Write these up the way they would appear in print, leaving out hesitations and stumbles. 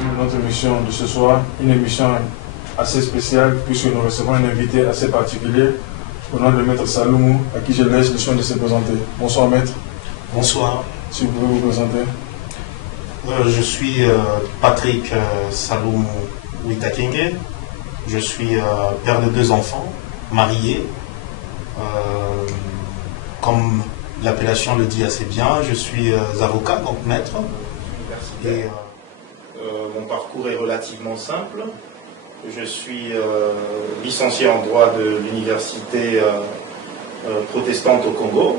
Notre émission de ce soir, une émission assez spéciale puisque nous recevons un invité assez particulier au nom de Maître Saloumou, à qui je laisse le soin de se présenter. Bonsoir Maître. Bonsoir. Si vous pouvez vous présenter. Je suis Patrick Saloumou Witakenge. Je suis père de 2 enfants, marié. Comme l'appellation le dit assez bien, je suis avocat, donc maître. Et mon parcours est relativement simple. Je suis licencié en droit de l'université protestante au Congo.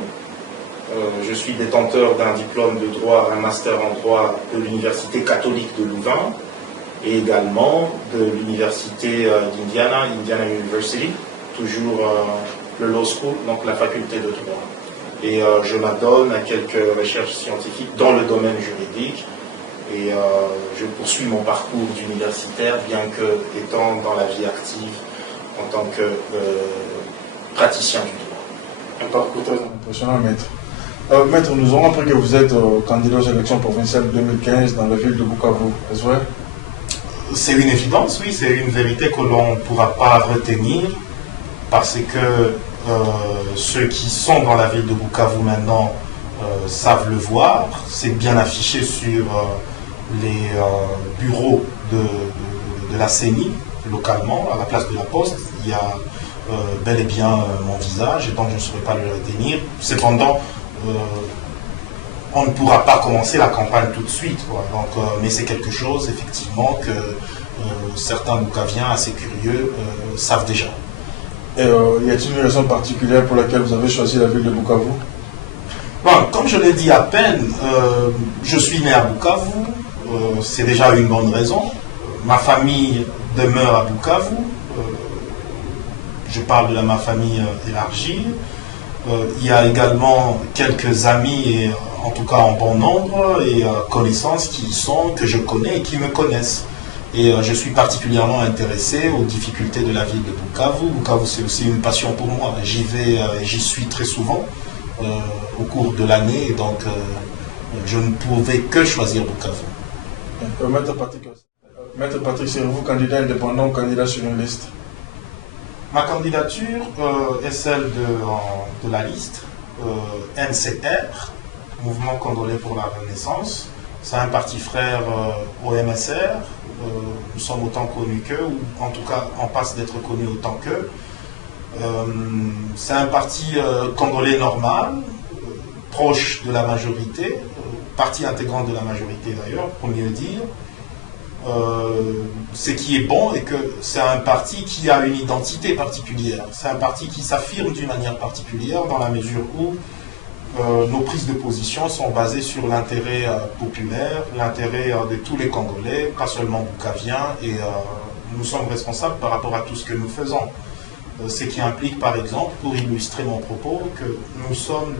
Je suis détenteur d'un diplôme de droit, un master en droit de l'université catholique de Louvain et également de l'université d'Indiana, Indiana University, toujours le Law School, donc la faculté de droit. Et je m'adonne à quelques recherches scientifiques dans le domaine juridique et je poursuis mon parcours d'universitaire, bien que étant dans la vie active en tant que praticien du droit. Un parcours très impressionnant, Maître. Maître, nous avons appris que vous êtes candidat aux élections provinciales 2015 dans la ville de Bukavu, est-ce vrai? C'est une évidence, oui, c'est une vérité que l'on ne pourra pas retenir parce que ceux qui sont dans la ville de Bukavu maintenant savent le voir. C'est bien affiché sur les bureaux de la CENI, localement, à la place de la Poste. Il y a bel et bien mon visage, et donc je ne saurais pas le retenir. Cependant, on ne pourra pas commencer la campagne tout de suite, quoi. Donc, mais c'est quelque chose, effectivement, que certains Bukaviens assez curieux savent déjà. Et y a-t-il une raison particulière pour laquelle vous avez choisi la ville de Bukavu? Bon, comme je l'ai dit à peine, je suis né à Bukavu, c'est déjà une bonne raison. Ma famille demeure à Bukavu, je parle de ma famille élargie. Il y a également quelques amis, et, en tout cas en bon nombre, et connaissances qui y sont, que je connais et qui me connaissent. Et je suis particulièrement intéressé aux difficultés de la ville de Bukavu. Bukavu, c'est aussi une passion pour moi. J'y vais et j'y suis très souvent au cours de l'année, et donc je ne pouvais que choisir Bukavu. Maître Patrick, serez-vous candidat indépendant ou candidat sur une liste? Ma candidature est celle de la liste NCR, Mouvement Congolais pour la Renaissance. C'est un parti frère au MSR. Nous sommes autant connus qu'eux, ou en tout cas en passe d'être connus autant qu'eux. C'est un parti congolais normal, proche de la majorité, partie intégrante de la majorité d'ailleurs, pour mieux dire. Ce qui est bon est que c'est un parti qui a une identité particulière. C'est un parti qui s'affirme d'une manière particulière dans la mesure où nos prises de position sont basées sur l'intérêt populaire, l'intérêt de tous les Congolais, pas seulement bukaviens, et nous sommes responsables par rapport à tout ce que nous faisons. Ce qui implique, par exemple, pour illustrer mon propos, que nous sommes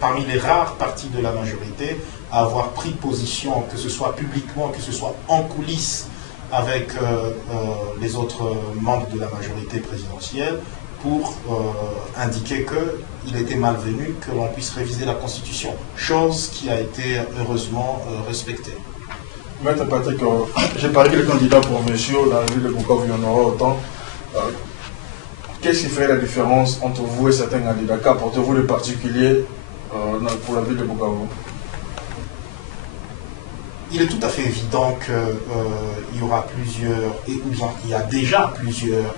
parmi les rares partis de la majorité à avoir pris position, que ce soit publiquement, que ce soit en coulisses, avec les autres membres de la majorité présidentielle, pour indiquer qu'il était malvenu que l'on puisse réviser la Constitution, chose qui a été heureusement respectée. Maître Patrick, j'ai parlé que les candidats provinciaux dans la ville de Bukavu, il y en aura autant. Qu'est-ce qui fait la différence entre vous et certains candidats? Qu'apportez-vous de particulier pour la ville de Bukavu? Il est tout à fait évident qu'il y aura plusieurs, ou bien il y a déjà plusieurs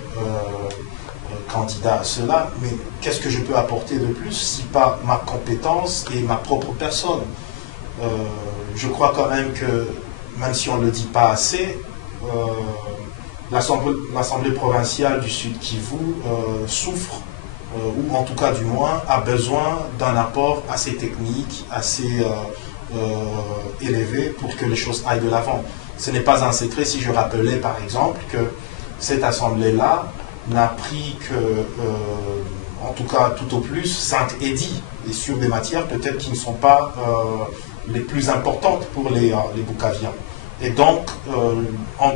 candidats à cela, mais qu'est-ce que je peux apporter de plus si pas ma compétence et ma propre personne? Je crois quand même que, même si on ne le dit pas assez, l'Assemblée provinciale du Sud Kivu souffre, ou en tout cas du moins a besoin d'un apport assez technique, assez élevé pour que les choses aillent de l'avant. Ce n'est pas un secret si je rappelais par exemple que cette Assemblée-là n'a pris que, en tout cas tout au plus, 5 édits, et sur des matières peut-être qui ne sont pas les plus importantes pour les Bukaviens. Et donc, en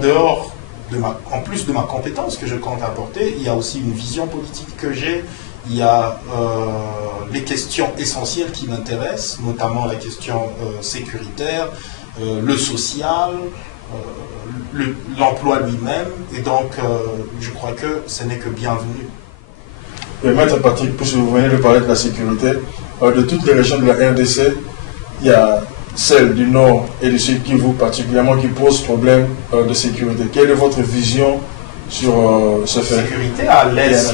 plus de ma compétence que je compte apporter, il y a aussi une vision politique que j'ai, il y a les questions essentielles qui m'intéressent, notamment la question sécuritaire, le social, l'emploi lui-même, et donc je crois que ce n'est que bienvenu. Et Maître Patrick, puisque vous venez de parler de la sécurité, de toutes les régions de la RDC, il y a celle du Nord et du Sud Kivu particulièrement qui posent problème de sécurité. Quelle est votre vision sur ce fait? La sécurité à l'est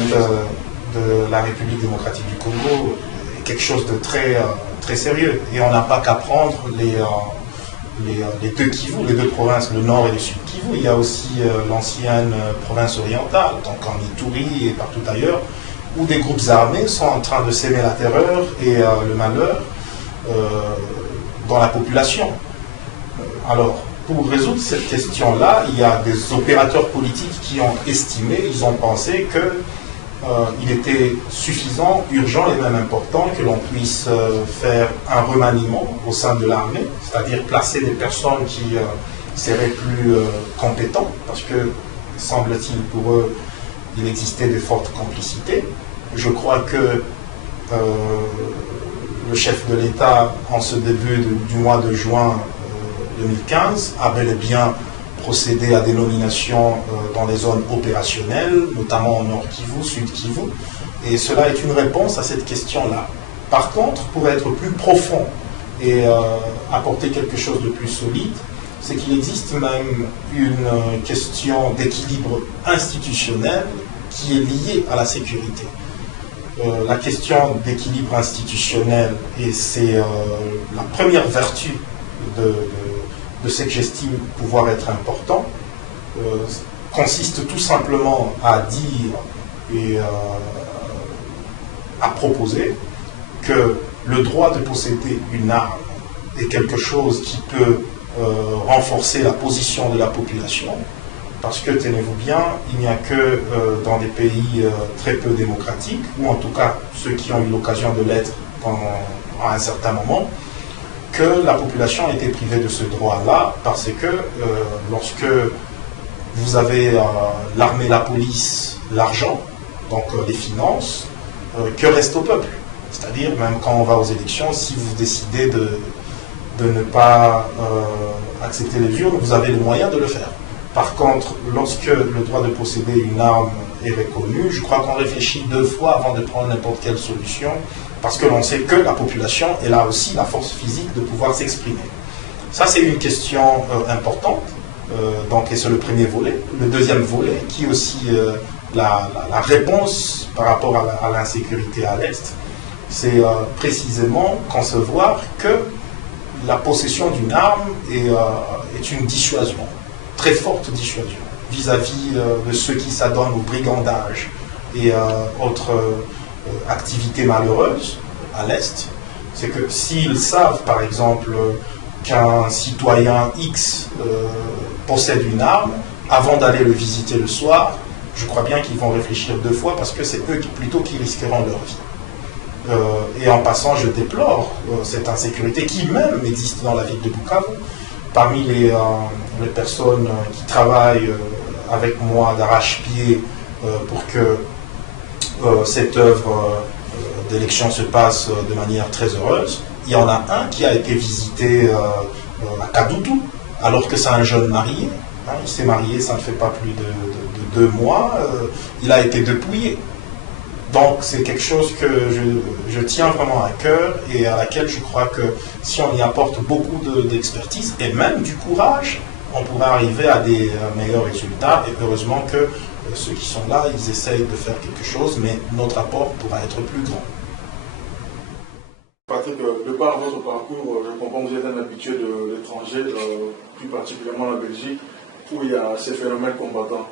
de la République démocratique du Congo est quelque chose de très sérieux. Et on n'a pas qu'à prendre les deux Kivu, les deux provinces, le Nord et le Sud Kivu. Il y a aussi l'ancienne province orientale, donc en Ituri et partout ailleurs, où des groupes armés sont en train de s'aimer la terreur et le malheur dans la population. Alors, pour résoudre cette question-là, il y a des opérateurs politiques qui ont estimé, ils ont pensé qu'il était suffisant, urgent et même important que l'on puisse faire un remaniement au sein de l'armée, c'est-à-dire placer des personnes qui seraient plus compétentes, parce que, semble-t-il, pour eux, il existait de fortes complicités. Je crois que le chef de l'État, en ce début du mois de juin 2015, a bel et bien procédé à des nominations dans les zones opérationnelles, notamment au Nord Kivu, Sud Kivu, et cela est une réponse à cette question-là. Par contre, pour être plus profond et apporter quelque chose de plus solide, c'est qu'il existe même une question d'équilibre institutionnel qui est liée à la sécurité. La question d'équilibre institutionnel, et c'est la première vertu de ce que j'estime pouvoir être important, consiste tout simplement à dire et à proposer que le droit de posséder une arme est quelque chose qui peut renforcer la position de la population, parce que, tenez-vous bien, il n'y a que dans des pays très peu démocratiques, ou en tout cas ceux qui ont eu l'occasion de l'être à un certain moment, que la population a été privée de ce droit-là, parce que lorsque vous avez l'armée, la police, l'argent, donc les finances, que reste au peuple? C'est-à-dire, même quand on va aux élections, si vous décidez de ne pas accepter les urnes, vous avez les moyens de le faire. Par contre, lorsque le droit de posséder une arme est reconnu, je crois qu'on réfléchit deux fois avant de prendre n'importe quelle solution, parce que l'on sait que la population elle a aussi la force physique de pouvoir s'exprimer. Ça, c'est une question importante, donc, et c'est le premier volet. Le deuxième volet, qui est aussi la réponse par rapport à l'insécurité à l'Est, c'est précisément concevoir que la possession d'une arme est une dissuasion, très forte dissuasion, vis-à-vis de ceux qui s'adonnent au brigandage et autres activités malheureuses à l'Est. C'est que s'ils savent, par exemple, qu'un citoyen X possède une arme, avant d'aller le visiter le soir, je crois bien qu'ils vont réfléchir deux fois, parce que c'est eux plutôt qui risqueront leur vie. Et en passant, je déplore cette insécurité qui même existe dans la ville de Bukavu. Parmi les personnes qui travaillent avec moi d'arrache-pied pour que cette œuvre d'élection se passe de manière très heureuse, il y en a un qui a été visité à Kadutu, alors que c'est un jeune marié. Il s'est marié, ça ne fait pas plus de 2 mois. Il a été dépouillé. Donc c'est quelque chose que je tiens vraiment à cœur et à laquelle je crois que si on y apporte beaucoup d'expertise et même du courage, on pourra arriver à des meilleurs résultats. Et heureusement que ceux qui sont là, ils essayent de faire quelque chose, mais notre apport pourra être plus grand. Patrick, de par votre parcours, je comprends que vous êtes un habitué de l'étranger, plus particulièrement la Belgique, où il y a ces phénomènes combattants.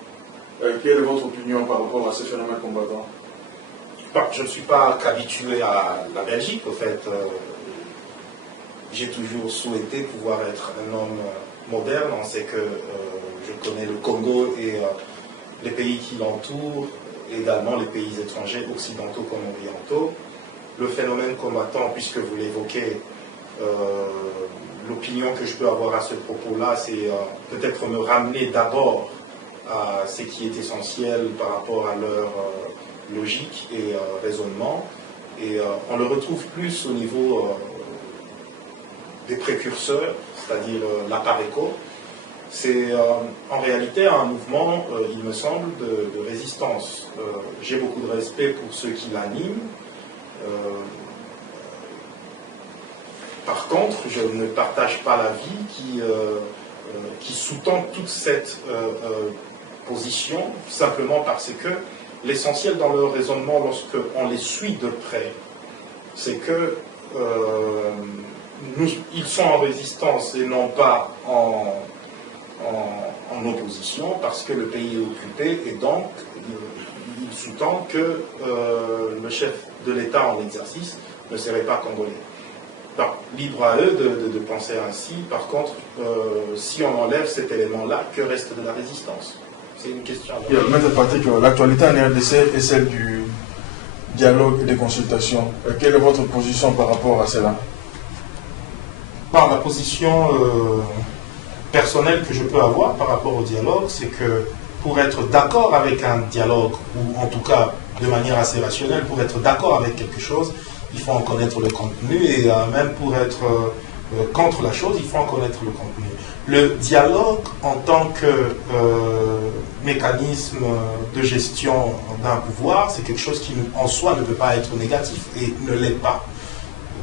Quelle est votre opinion par rapport à ces phénomènes combattants? Je ne suis pas qu'habitué à la Belgique, au fait. J'ai toujours souhaité pouvoir être un homme moderne. On sait que je connais le Congo et les pays qui l'entourent, également les pays étrangers, occidentaux comme orientaux. Le phénomène combattant, puisque vous l'évoquez, l'opinion que je peux avoir à ce propos-là, c'est peut-être me ramener d'abord à ce qui est essentiel par rapport à leur logique et raisonnement. Et on le retrouve plus au niveau des précurseurs, c'est-à-dire la PARECO. c'est en réalité un mouvement, il me semble, de résistance. J'ai beaucoup de respect pour ceux qui l'animent. Par contre, je ne partage pas l'avis qui sous-tend toute cette position, simplement parce que l'essentiel dans leur raisonnement, lorsqu'on les suit de près, c'est que ils sont en résistance et non pas en opposition, parce que le pays est occupé, et donc il sous-tend que le chef de l'État en exercice ne serait pas congolais. Donc, libre à eux de penser ainsi. Par contre, si on enlève cet élément-là, que reste de la résistance? C'est une question. Maître Patrick, l'actualité en RDC est celle du dialogue et des consultations. Quelle est votre position par rapport à cela? Bon, la position personnelle que je peux avoir par rapport au dialogue, c'est que pour être d'accord avec un dialogue, ou en tout cas de manière assez rationnelle, pour être d'accord avec quelque chose, il faut en connaître le contenu, et même pour être contre la chose, il faut en connaître le contenu. Le dialogue en tant que mécanisme de gestion d'un pouvoir, c'est quelque chose qui en soi ne peut pas être négatif, et ne l'est pas.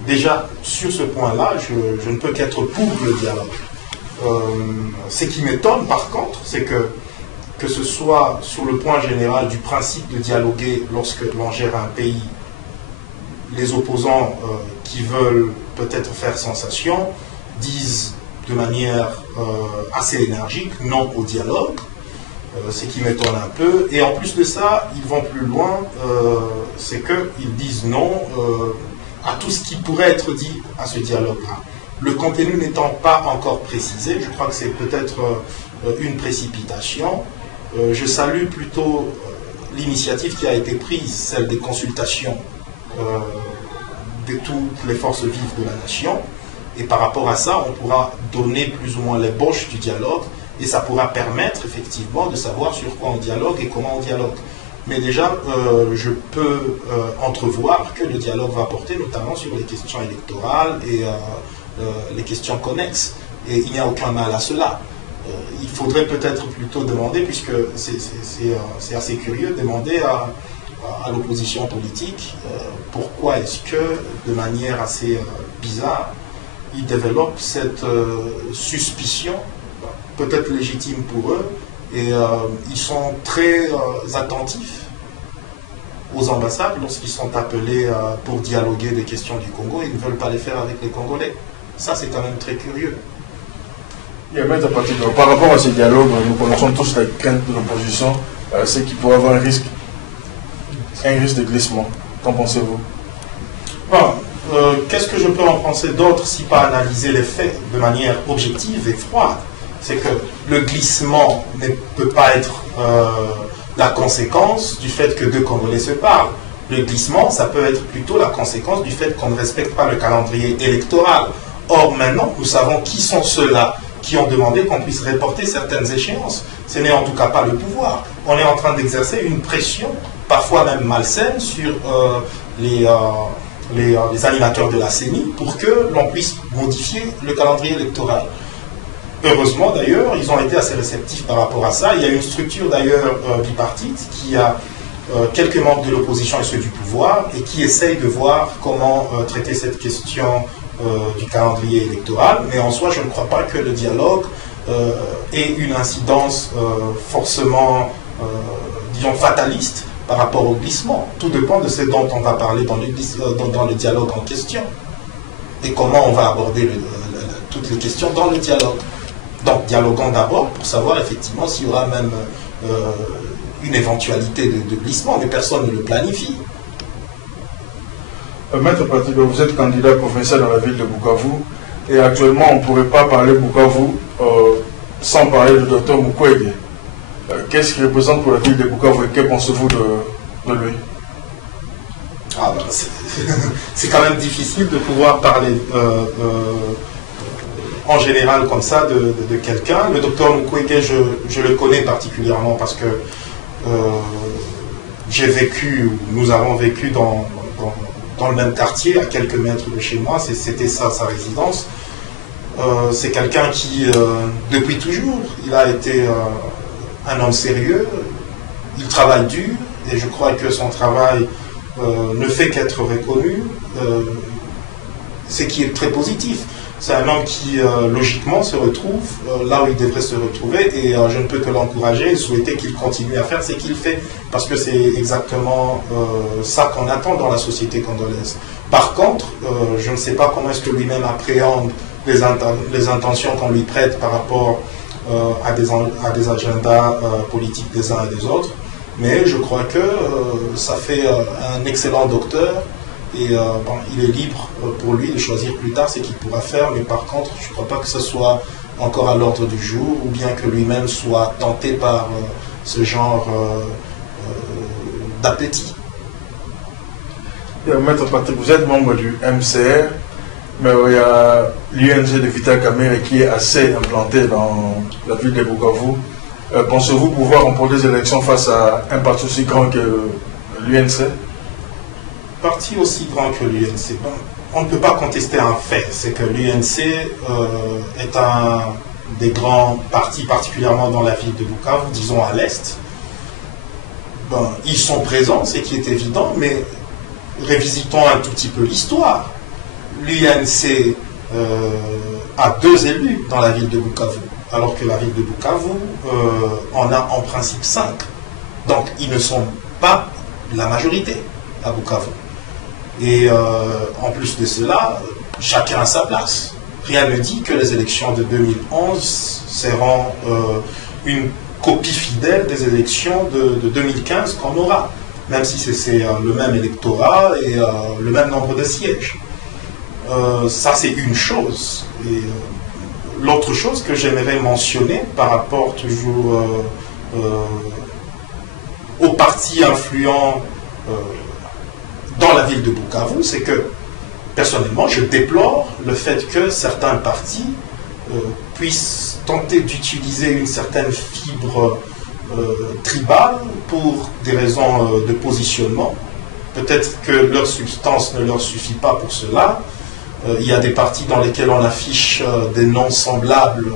Déjà, sur ce point-là, je ne peux qu'être pour le dialogue. Ce qui m'étonne, par contre, c'est que ce soit sur le point général du principe de dialoguer lorsque l'on gère un pays, les opposants qui veulent peut-être faire sensation disent de manière assez énergique non au dialogue, ce qui m'étonne un peu. Et en plus de ça, ils vont plus loin, c'est qu'ils disent non à tout ce qui pourrait être dit à ce dialogue-là. Le contenu n'étant pas encore précisé, je crois que c'est peut-être une précipitation. Je salue plutôt l'initiative qui a été prise, celle des consultations de toutes les forces vives de la nation. Et par rapport à ça, on pourra donner plus ou moins l'ébauche du dialogue, et ça pourra permettre effectivement de savoir sur quoi on dialogue et comment on dialogue. Mais déjà, je peux entrevoir que le dialogue va porter notamment sur les questions électorales et les questions connexes. Et il n'y a aucun mal à cela. Il faudrait peut-être plutôt demander, puisque c'est assez curieux, demander à l'opposition politique pourquoi est-ce que, de manière assez bizarre, ils développent cette suspicion, peut-être légitime pour eux, et ils sont très attentifs aux ambassades lorsqu'ils sont appelés pour dialoguer des questions du Congo. Ils ne veulent pas les faire avec les Congolais. Ça, c'est quand même très curieux. Par rapport à ces dialogues, nous connaissons tous la crainte de l'opposition, c'est qu'il pourrait y avoir un risque de glissement. Qu'en pensez-vous? Bon, qu'est-ce que je peux en penser d'autre si pas analyser les faits de manière objective et froide? C'est que le glissement ne peut pas être la conséquence du fait que deux Congolais se parlent. Le glissement, ça peut être plutôt la conséquence du fait qu'on ne respecte pas le calendrier électoral. Or, maintenant, nous savons qui sont ceux-là qui ont demandé qu'on puisse reporter certaines échéances. Ce n'est en tout cas pas le pouvoir. On est en train d'exercer une pression, parfois même malsaine, sur les animateurs de la CENI pour que l'on puisse modifier le calendrier électoral. Heureusement d'ailleurs, ils ont été assez réceptifs par rapport à ça. Il y a une structure d'ailleurs bipartite qui a quelques membres de l'opposition et ceux du pouvoir et qui essayent de voir comment traiter cette question du calendrier électoral. Mais en soi, je ne crois pas que le dialogue ait une incidence forcément, disons, fataliste par rapport au glissement. Tout dépend de ce dont on va parler dans le dialogue en question et comment on va aborder toutes les questions dans le dialogue. Donc, dialoguons d'abord pour savoir effectivement s'il y aura même une éventualité de glissement, mais personne ne le planifie. Maître Patrick, vous êtes candidat provincial dans la ville de Bukavu, et actuellement on ne pourrait pas parler Bukavu sans parler du docteur Mukwege. Qu'est-ce qu'il représente pour la ville de Bukavu et que pensez-vous de lui? C'est quand même difficile de pouvoir parler en général comme ça de quelqu'un. Le docteur Mukwege, je le connais particulièrement parce que nous avons vécu dans le même quartier, à quelques mètres de chez moi. C'était ça sa résidence. C'est quelqu'un qui, depuis toujours, il a été un homme sérieux, il travaille dur, et je crois que son travail ne fait qu'être reconnu, ce qui est très positif. C'est un homme qui, logiquement, se retrouve là où il devrait se retrouver, et je ne peux que l'encourager et souhaiter qu'il continue à faire ce qu'il fait, parce que c'est exactement ça qu'on attend dans la société congolaise. Par contre, je ne sais pas comment est-ce que lui-même appréhende les intentions qu'on lui prête par rapport à des agendas politiques des uns et des autres, mais je crois que ça fait un excellent docteur. Et il est libre pour lui de choisir plus tard ce qu'il pourra faire, mais par contre, je ne crois pas que ce soit encore à l'ordre du jour, ou bien que lui-même soit tenté par ce genre d'appétit. Maître Patrick, vous êtes membre du MCR, mais il y a l'UNG de Vital Kamerhe qui est assez implanté dans la ville de Bukavu. Pensez-vous pouvoir remporter des élections face à un parti aussi grand que l'UNC? Parti aussi grand que l'UNC, on ne peut pas contester un fait, c'est que l'UNC est un des grands partis, particulièrement dans la ville de Bukavu, disons à l'est. Ils sont présents, c'est qui est évident, mais révisitons un tout petit peu l'histoire. L'UNC a 2 élus dans la ville de Bukavu, alors que la ville de Bukavu en a en principe 5. Donc ils ne sont pas la majorité à Bukavu. Et en plus de cela, chacun a sa place. Rien ne dit que les élections de 2011 seront une copie fidèle des élections de 2015 qu'on aura, même si c'est le même électorat et le même nombre de sièges. Ça, c'est une chose. Et l'autre chose que j'aimerais mentionner par rapport toujours aux partis influents dans la ville de Bukavu, c'est que, personnellement, je déplore le fait que certains partis puissent tenter d'utiliser une certaine fibre tribale pour des raisons de positionnement. Peut-être que leur substance ne leur suffit pas pour cela. Il y a des partis dans lesquels on affiche des noms semblables.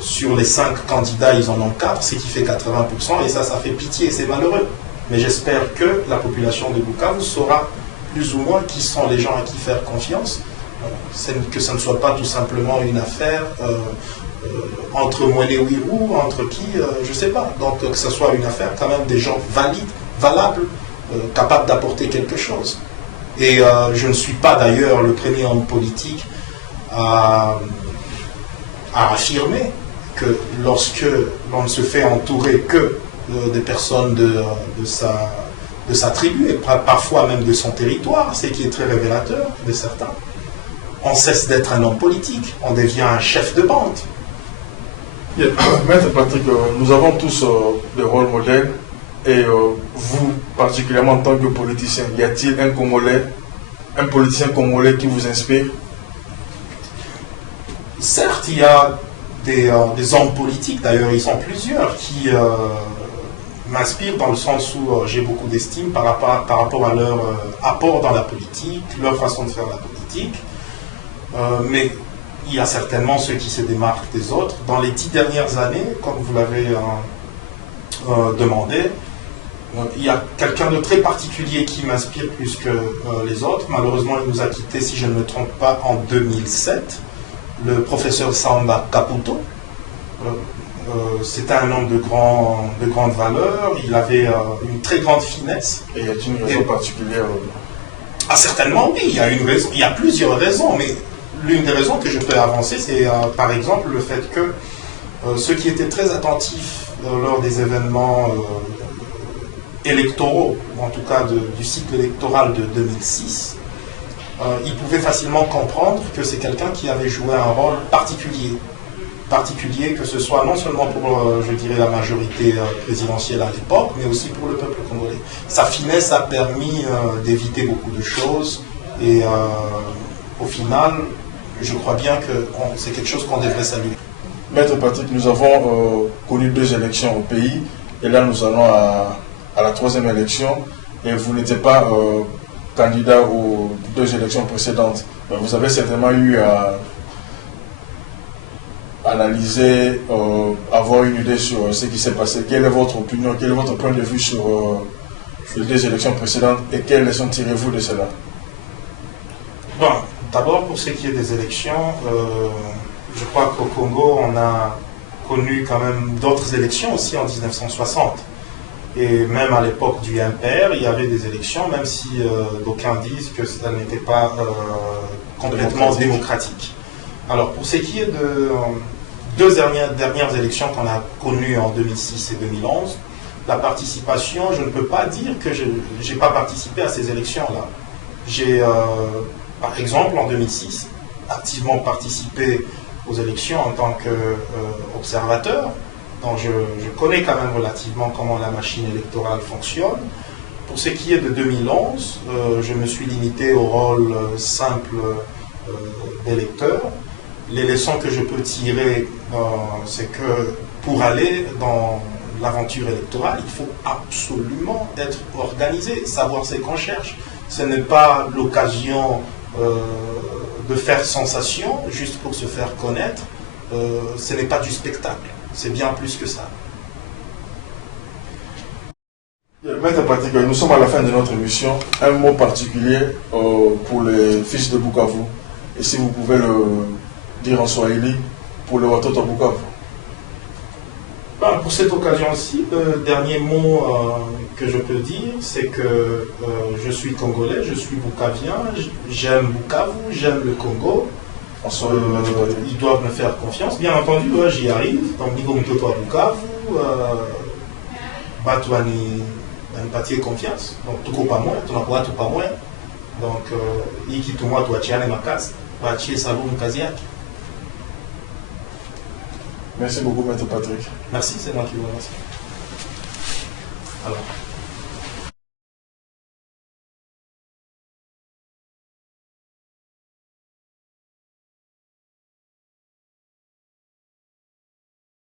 Sur les 5 candidats, ils en ont 4, ce qui fait 80%, et ça fait pitié, c'est malheureux. Mais j'espère que la population de Bukavu saura plus ou moins qui sont les gens à qui faire confiance, que ce ne soit pas tout simplement une affaire entre Mwenewiru, entre qui, je ne sais pas. Donc que ce soit une affaire quand même des gens valides, valables, capables d'apporter quelque chose. Et je ne suis pas d'ailleurs le premier homme politique à affirmer que lorsque l'on ne se fait entourer que des personnes de sa tribu, et parfois même de son territoire, ce qui est très révélateur de certains, on cesse d'être un homme politique, on devient un chef de bande. Maître Patrick, nous avons tous des rôles modèles, et vous, particulièrement en tant que politicien, y a-t-il un politicien congolais qui vous inspire? Certes, il y a des hommes politiques, d'ailleurs ils sont plusieurs, qui m'inspirent dans le sens où j'ai beaucoup d'estime par rapport à leur apport dans la politique, leur façon de faire la politique. Mais il y a certainement ceux qui se démarquent des autres. Dans les 10 dernières années, comme vous l'avez demandé, il y a quelqu'un de très particulier qui m'inspire plus que les autres. Malheureusement, il nous a quittés, si je ne me trompe pas, en 2007. Le professeur Samba Kaputo. C'était un homme de grande valeur. Il avait une très grande finesse. Et y a-t-il une raison particulière? Ah, certainement, oui. Il y a une raison. Il y a plusieurs raisons, mais l'une des raisons que je peux avancer, c'est par exemple le fait que ceux qui étaient très attentifs lors des événements électoraux, ou en tout cas du cycle électoral de 2006, ils pouvaient facilement comprendre que c'est quelqu'un qui avait joué un rôle particulier, que ce soit non seulement pour, je dirais, la majorité présidentielle à l'époque, mais aussi pour le peuple congolais. Sa finesse a permis d'éviter beaucoup de choses, et au final, je crois bien que c'est quelque chose qu'on devrait saluer. Maître Patrick, nous avons connu 2 élections au pays, et là nous allons à la 3e élection, et vous n'étiez pas candidat aux 2 élections précédentes. Vous avez certainement eu analyser, avoir une idée sur ce qui s'est passé. Quelle est votre opinion, quel est votre point de vue sur les deux élections précédentes et quelles leçons tirez-vous de cela? Bon, d'abord, pour ce qui est des élections, je crois qu'au Congo, on a connu quand même d'autres élections aussi en 1960. Et même à l'époque du MPR, il y avait des élections, même si d'aucuns disent que ça n'était pas complètement démocratique. Alors, pour ce qui est de deux dernières élections qu'on a connues en 2006 et 2011, la participation, je ne peux pas dire que je n'ai pas participé à ces élections-là. J'ai, par exemple, en 2006, activement participé aux élections en tant qu'observateur. Donc je connais quand même relativement comment la machine électorale fonctionne. Pour ce qui est de 2011, je me suis limité au rôle simple d'électeur. Les leçons que je peux tirer, c'est que pour aller dans l'aventure électorale, il faut absolument être organisé, savoir ce qu'on cherche. Ce n'est pas l'occasion de faire sensation juste pour se faire connaître. Ce n'est pas du spectacle, c'est bien plus que ça. Maître Patrick, nous sommes à la fin de notre émission. Un mot particulier pour les fils de Bukavu. Et si vous pouvez le dire en swahili pour le Watoto Bukavu. Pour cette occasion-ci, le dernier mot que je peux dire, c'est que je suis congolais, je suis boukavien, j'aime Bukavu, j'aime le Congo. Ils doivent me faire confiance. Bien entendu, j'y arrive. Donc, Nigo Mtoto à Bukavu, Batouani empathie confiance. Donc, tout pas moins, tout n'a tout pas moins. Donc, iki tout moi, toi, tiens, ma casse, va tirer salon Kaziak. Merci beaucoup, Maître Patrick. Merci, c'est moi qui vous remercie. Alors.